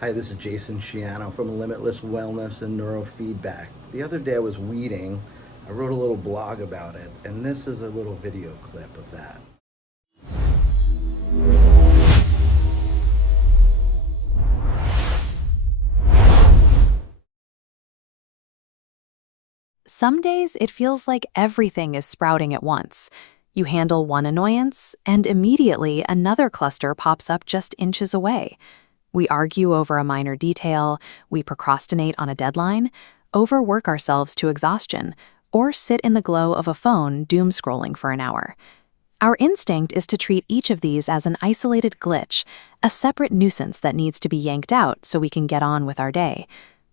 Hi, this is Jason Scianno from Limitless Wellness and Neurofeedback. The other day I was weeding. I wrote a little blog about it, and this is a little video clip of that. Some days it feels like everything is sprouting at once. You handle one annoyance, and immediately another cluster pops up just inches away. We argue over a minor detail, we procrastinate on a deadline, overwork ourselves to exhaustion, or sit in the glow of a phone doom scrolling for an hour. Our instinct is to treat each of these as an isolated glitch, a separate nuisance that needs to be yanked out so we can get on with our day.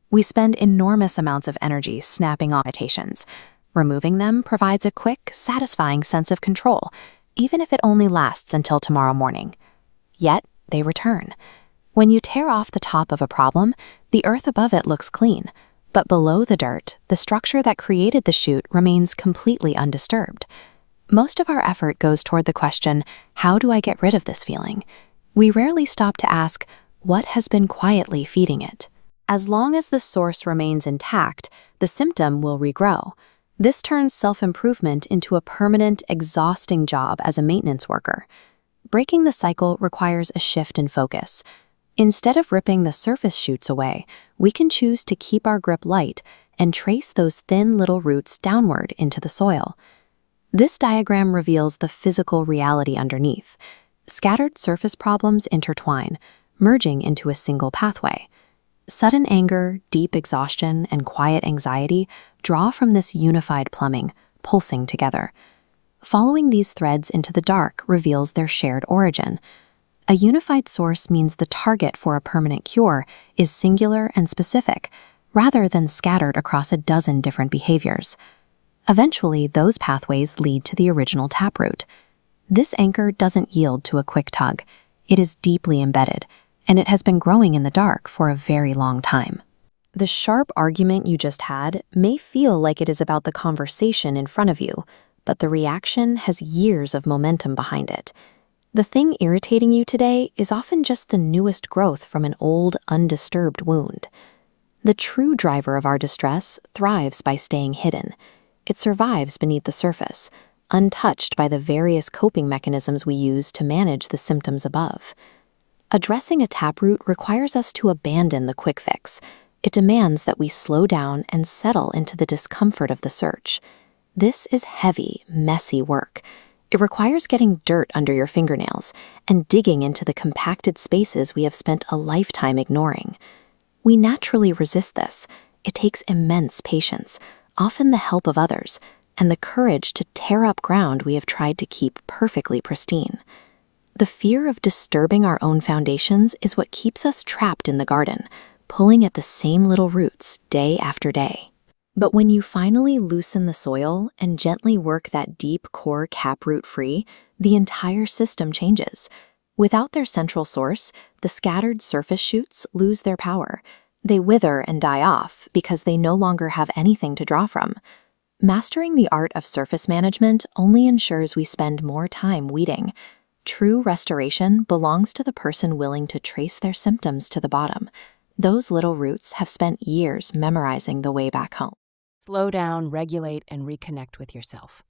We spend enormous amounts of energy snapping off notifications. Removing them provides a quick, satisfying sense of control, even if it only lasts until tomorrow morning. Yet, they return. When you tear off the top of a problem, the earth above it looks clean, but below the dirt, the structure that created the shoot remains completely undisturbed. Most of our effort goes toward the question, how do I get rid of this feeling? We rarely stop to ask, what has been quietly feeding it? As long as the source remains intact, the symptom will regrow. This turns self-improvement into a permanent, exhausting job as a maintenance worker. Breaking the cycle requires a shift in focus. Instead of ripping the surface shoots away, we can choose to keep our grip light and trace those thin little roots downward into the soil. This diagram reveals the physical reality underneath. Scattered surface problems intertwine, merging into a single pathway. Sudden anger, deep exhaustion, and quiet anxiety draw from this unified plumbing, pulsing together. Following these threads into the dark reveals their shared origin. A unified source means the target for a permanent cure is singular and specific, rather than scattered across a dozen different behaviors. Eventually, those pathways lead to the original taproot. This anchor doesn't yield to a quick tug. It is deeply embedded, and it has been growing in the dark for a very long time. The sharp argument you just had may feel like it is about the conversation in front of you, but the reaction has years of momentum behind it. The thing irritating you today is often just the newest growth from an old, undisturbed wound. The true driver of our distress thrives by staying hidden. It survives beneath the surface, untouched by the various coping mechanisms we use to manage the symptoms above. Addressing a taproot requires us to abandon the quick fix. It demands that we slow down and settle into the discomfort of the search. This is heavy, messy work. It requires getting dirt under your fingernails and digging into the compacted spaces we have spent a lifetime ignoring. We naturally resist this. It takes immense patience, often the help of others, and the courage to tear up ground we have tried to keep perfectly pristine. The fear of disturbing our own foundations is what keeps us trapped in the garden, pulling at the same little roots day after day. But when you finally loosen the soil and gently work that deep core caproot free, the entire system changes. Without their central source, the scattered surface shoots lose their power. They wither and die off because they no longer have anything to draw from. Mastering the art of surface management only ensures we spend more time weeding. True restoration belongs to the person willing to trace their symptoms to the bottom. Those little roots have spent years memorizing the way back home. Slow down, regulate, and reconnect with yourself.